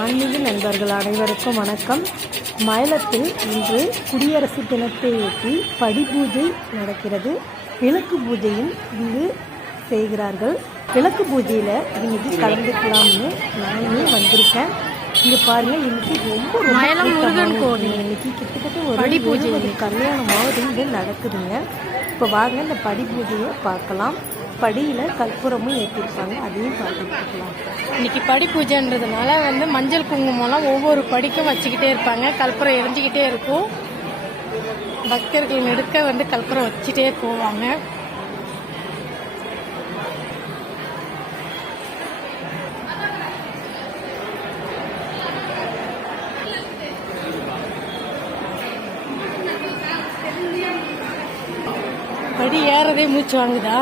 ஆன்மீக நண்பர்கள் அனைவருக்கும் வணக்கம். மயிலத்தில் இன்று குடியரசு தினத்தையொட்டி படிபூஜை நடக்கிறது. விளக்கு பூஜையும் இங்கு செய்கிறார்கள். விளக்கு பூஜையில் இன்னைக்கு கலந்துக்கலாம்னு நானே வந்திருக்கேன். இங்கே பாருங்கள், இன்னைக்கு ரொம்ப முருகன் கோவில் இன்னைக்கு கிட்டத்தட்ட ஒரு படிபூஜை கல்யாணமாவது இங்கே நடக்குதுங்க. இப்போ வாங்க இந்த படிபூஜையை பார்க்கலாம். படியில் கற்பூரமும் ஏற்றிருப்பாங்க, அதையும் பார்த்துக்கலாம். இன்னைக்கு படி பூஜைன்றதுனால மஞ்சள் குங்குமம்லாம் ஒவ்வொரு படிக்கும் வச்சுக்கிட்டே இருப்பாங்க. கற்பூரம் எரிஞ்சிக்கிட்டே இருக்கும். பக்தர்கள் நெடுக்க கற்பூரம் வச்சுட்டே போவாங்க. படி ஏறதே மூச்சு வாங்குதா?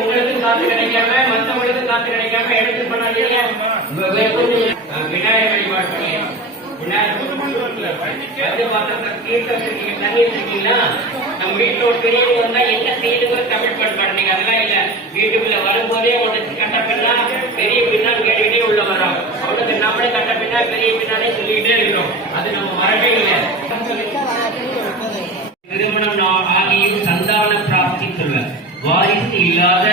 உங்களுக்கு காத்து கிடைக்காம மற்றவங்களுக்கு காத்து கிடைக்காம எடுத்து பண்ணாதீங்க. விநாயகர் வழிபாடு பண்ணி தண்ணி இருக்கீங்களா? நம்ம வீட்டுல ஒரு பெரியவங்க வந்தா என்ன செய்யுது தமிழ் பண்பாடு. நீங்க அதெல்லாம் இல்ல, வீட்டுக்குள்ள வரும்போதே உனக்கு கட்ட பின்னா பெரிய பின்னால் கேட்டுக்கிட்டே உள்ள வரோம். அவனுக்கு நம்மளே கட்ட பின்னா பெரிய பின்னாலே சொல்லிக்கிட்டே இருக்கிறோம். அது நம்ம வரவே இல்லை. திருமணம் ஆகியும் சந்தான பிராப்தி சொல்ல வாரிசு இல்லாத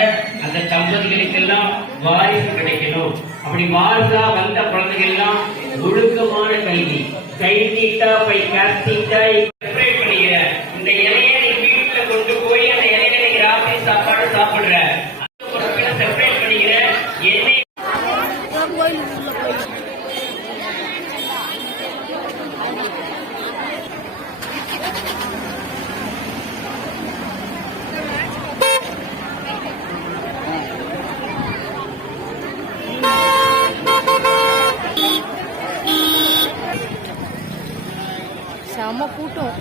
அந்த தம்பதிகளுக்கெல்லாம் வாரிசு கிடைக்கணும். அப்படி வாரிசா வந்த குழந்தைகள் எல்லாம் ஒழுக்கமான கல்வி கை தீட்டா பை காத்தீட்டா செப்பரேட் பண்ணிக்கிற இந்த இலையை நீ வீட்டுல கொண்டு போய் அந்த இலையில நீங்க ராத்திரி சாப்பாடு சாப்பிடுற செப்பரேட் பண்ணிக்கிற எண்ணெய் செம்ம கூட்டம்.